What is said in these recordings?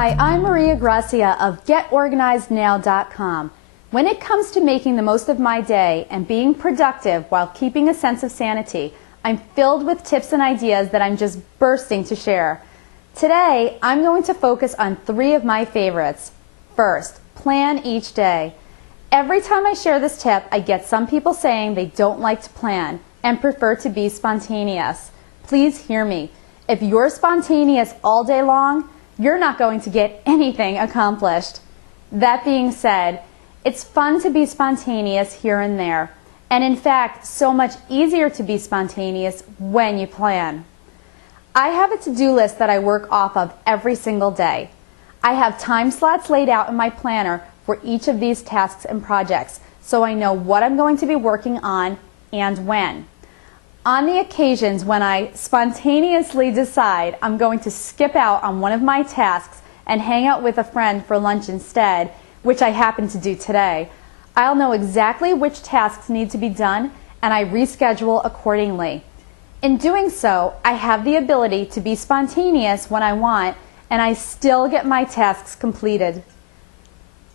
Hi, I'm Gracia of GetOrganizedNow.com. When it comes to making the most of my day and being productive while keeping a sense of sanity, I'm filled with tips and ideas that I'm just bursting to share. Today, I'm going to focus on 3 of my favorites. First, plan each day. Every time I share this tip, I get some people saying they don't like to plan and prefer to be spontaneous. Please hear me. If you're spontaneous all day long, you're not going to get anything accomplished. That being said, it's fun to be spontaneous here and there, and in fact, so much easier to be spontaneous when you plan. I have a to-do list that I work off of every single day. I have time slots laid out in my planner for each of these tasks and projects, so I know what I'm going to be working on and when. On the occasions when I spontaneously decide I'm going to skip out on one of my tasks and hang out with a friend for lunch instead, which I happen to do today, I'll know exactly which tasks need to be done and I reschedule accordingly. In doing so, I have the ability to be spontaneous when I want and I still get my tasks completed.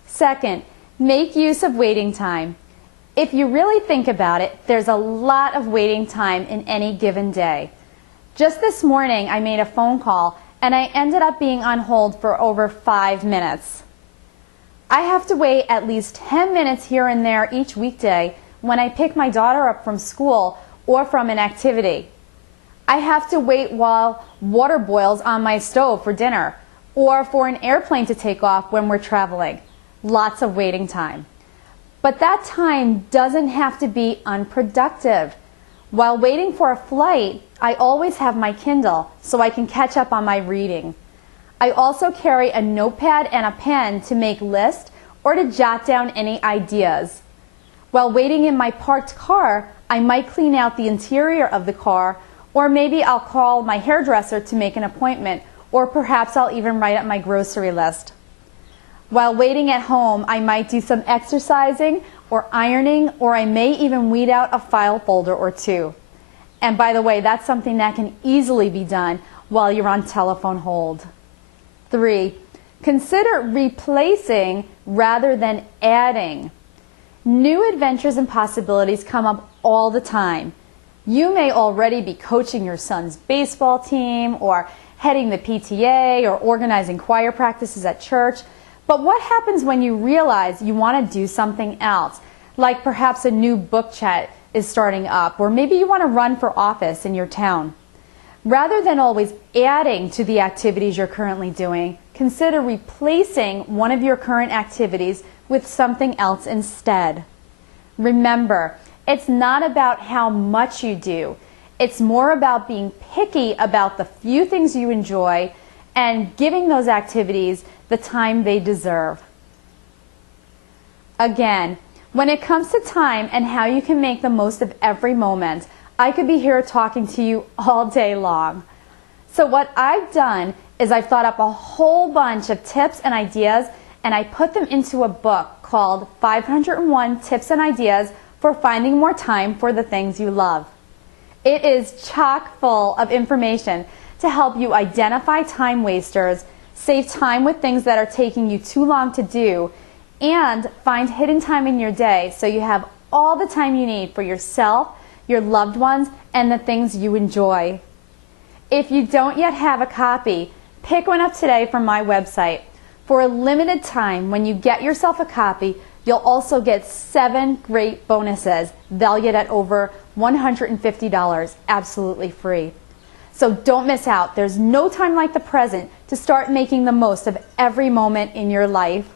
Second, make use of waiting time. If you really think about it, there's a lot of waiting time in any given day. Just this morning, I made a phone call and I ended up being on hold for over 5 minutes. I have to wait at least 10 minutes here and there each weekday when I pick my daughter up from school or from an activity. I have to wait while water boils on my stove for dinner or for an airplane to take off when we're traveling. Lots of waiting time. But that time doesn't have to be unproductive. While waiting for a flight, I always have my Kindle so I can catch up on my reading. I also carry a notepad and a pen to make lists or to jot down any ideas. While waiting in my parked car, I might clean out the interior of the car, or maybe I'll call my hairdresser to make an appointment, or perhaps I'll even write up my grocery list. While waiting at home, I might do some exercising or ironing, or I may even weed out a file folder or 2. And by the way, that's something that can easily be done while you're on telephone hold. 3, consider replacing rather than adding. New adventures and possibilities come up all the time. You may already be coaching your son's baseball team, or heading the PTA, or organizing choir practices at church. But what happens when you realize you want to do something else, like perhaps a new book chat is starting up, or maybe you want to run for office in your town? Rather than always adding to the activities you're currently doing, consider replacing one of your current activities with something else instead. Remember, it's not about how much you do. It's more about being picky about the few things you enjoy and giving those activities the time they deserve. Again, when it comes to time and how you can make the most of every moment, I could be here talking to you all day long. So what I've done is I've thought up a whole bunch of tips and ideas, and I put them into a book called 501 Tips and Ideas for Finding More Time for the Things You Love. It is chock full of information to help you identify time wasters, save time with things that are taking you too long to do, and find hidden time in your day so you have all the time you need for yourself, your loved ones, and the things you enjoy. If you don't yet have a copy, pick one up today from my website. For a limited time, when you get yourself a copy, you'll also get 7 great bonuses valued at over $150, absolutely free. So don't miss out. There's no time like the present to start making the most of every moment in your life.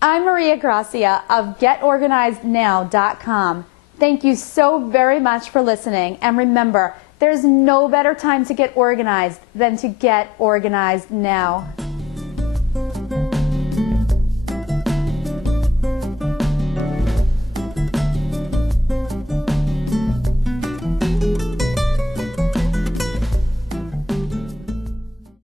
I'm Gracia of GetOrganizedNow.com. Thank you so very much for listening. And remember, there's no better time to get organized than to get organized now.